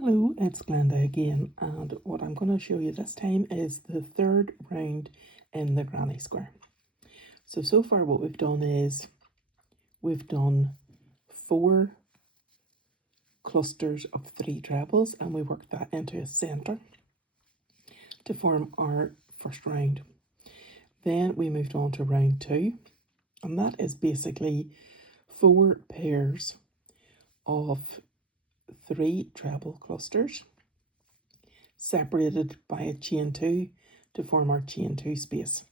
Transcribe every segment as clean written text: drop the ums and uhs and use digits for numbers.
Hello, it's Glenda again, and what I'm going to show you this time is the third round in the granny square. So far what we've done is we've done 4 clusters of 3 trebles, and we worked that into a centre to form our first round. Then we moved on to round 2, and that is basically 4 pairs of 3 treble clusters separated by a chain 2 to form our chain 2 space,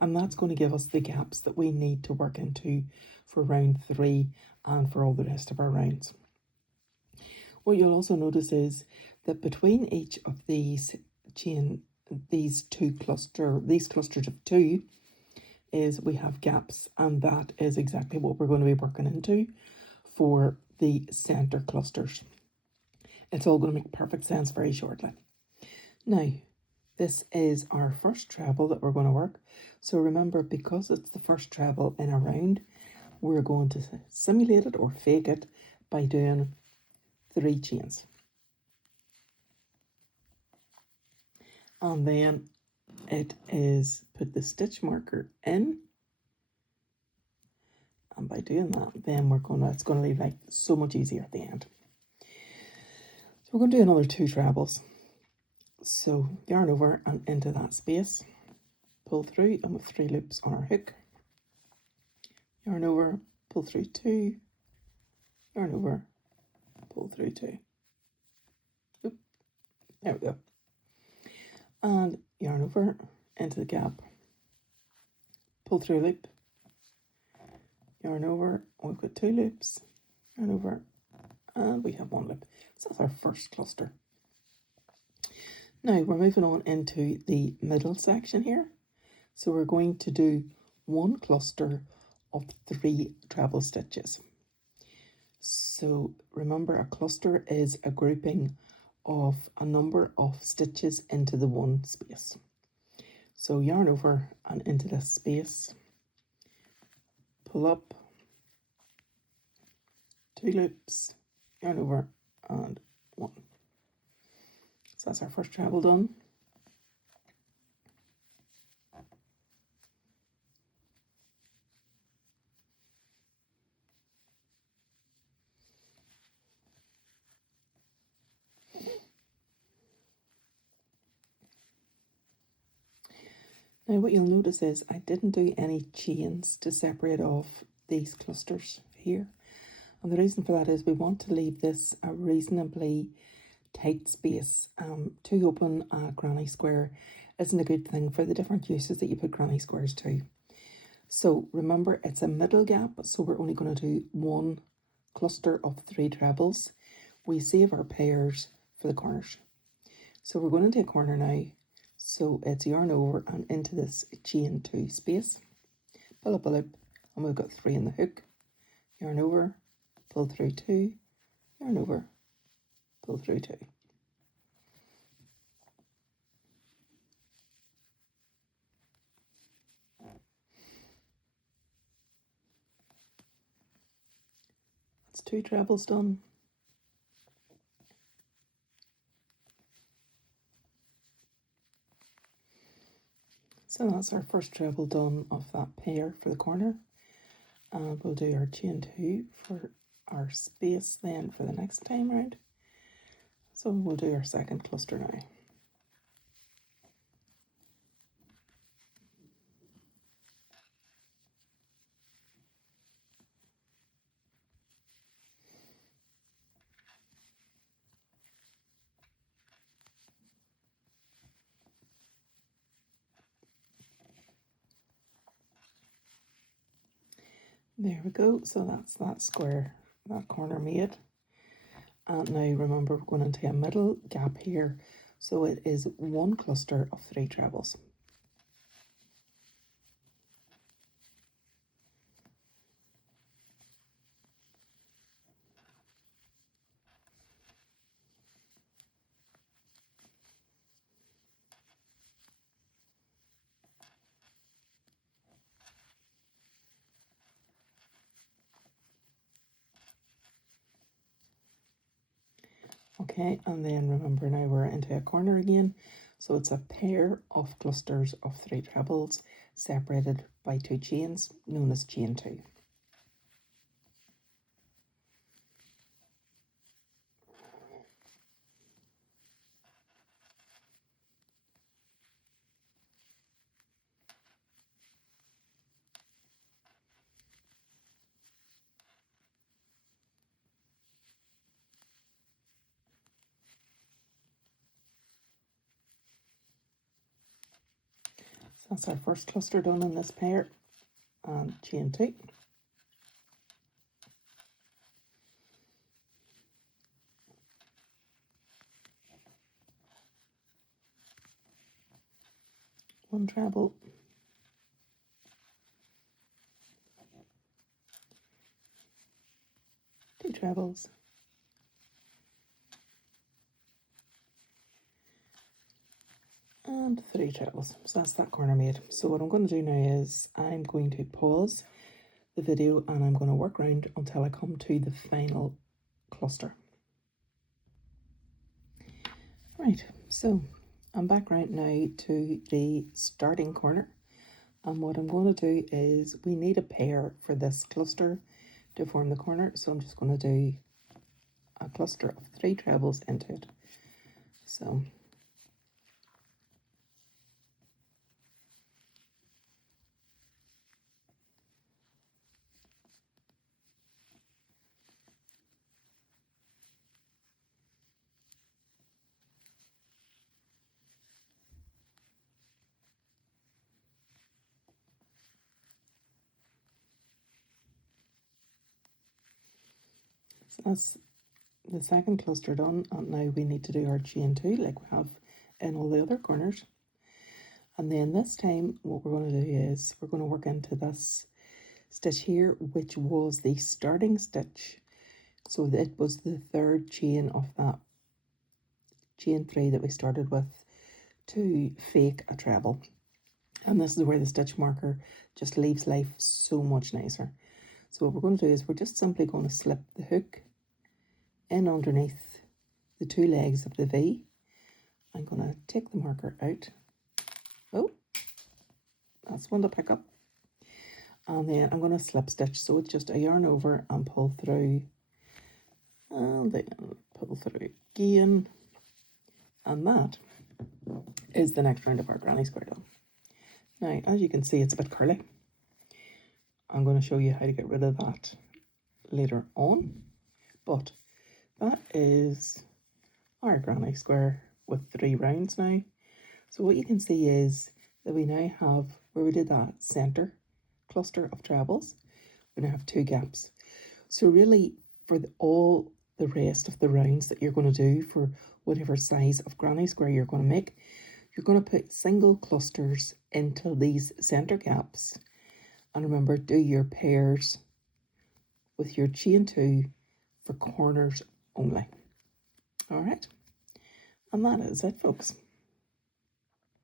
and that's going to give us the gaps that we need to work into for round 3 and for all the rest of our rounds. What you'll also notice is that between each of these clusters of 2 is we have gaps, and that is exactly what we're going to be working into for the centre clusters. It's all going to make perfect sense very shortly. Now, this is our first treble that we're going to work. So remember, because it's the first treble in a round, we're going to simulate it or fake it by doing 3 chains. And then it is put the stitch marker in. And by doing that, then it's going to leave life so much easier at the end. So we're going to do another 2 trebles. So yarn over and into that space, pull through, and with 3 loops on our hook, yarn over, pull through 2, yarn over, pull through 2. Oop, there we go. And yarn over into the gap, pull through a loop, yarn over, we've got 2 loops, yarn over, and we have 1 loop. So that's our first cluster. Now we're moving on into the middle section here. So we're going to do 1 cluster of 3 treble stitches. So remember, a cluster is a grouping of a number of stitches into the one space. So yarn over and into this space, pull up, 2 loops, yarn over, and 1. So that's our first treble done. Now what you'll notice is I didn't do any chains to separate off these clusters here. And the reason for that is we want to leave this a reasonably tight space. Too open a granny square isn't a good thing for the different uses that you put granny squares to. So remember, it's a middle gap, so we're only going to do 1 cluster of 3 trebles. We save our pairs for the corners. So we're going to take a corner now. So it's yarn over and into this chain 2 space, pull up a loop, and we've got 3 in the hook, yarn over, pull through 2, yarn over, pull through 2. That's 2 trebles done. So that's our first treble done of that pair for the corner. And we'll do our chain 2 for our space then for the next time round. So we'll do our second cluster now. There we go. So that's that square, that corner made. And now remember, we're going into a middle gap here. So it is 1 cluster of 3 trebles. Okay, and then remember now we're into a corner again. So it's a pair of clusters of 3 trebles separated by 2 chains, known as chain 2. So that's our first cluster done in this pair, and chain 2. One treble, 2 trebles, and 3 trebles. So that's that corner made. So what I'm going to do now is I'm going to pause the video and I'm going to work around until I come to the final cluster. Right, so I'm back right now to the starting corner, and what I'm going to do is we need a pair for this cluster to form the corner, so I'm just going to do a cluster of 3 trebles into it. So that's the second cluster done, and now we need to do our chain 2 like we have in all the other corners. And then this time what we're going to do is we're going to work into this stitch here, which was the starting stitch. So it was the third chain of that chain 3 that we started with to fake a treble. And this is where the stitch marker just leaves life so much nicer. So what we're going to do is we're just simply going to slip the hook in underneath the 2 legs of the V. I'm going to take the marker out. Oh, that's one to pick up. And then I'm going to slip stitch. So it's just a yarn over and pull through. And then pull through again. And that is the next round of our granny square done. Now, as you can see, it's a bit curly. I'm going to show you how to get rid of that later on. But that is our granny square with 3 rounds now. So what you can see is that we now have, where we did that centre cluster of trebles, we now have 2 gaps. So really, for all the rest of the rounds that you're going to do for whatever size of granny square you're going to make, you're going to put single clusters into these centre gaps. And remember, do your pairs with your chain 2 for corners only. All right, and that is it, folks.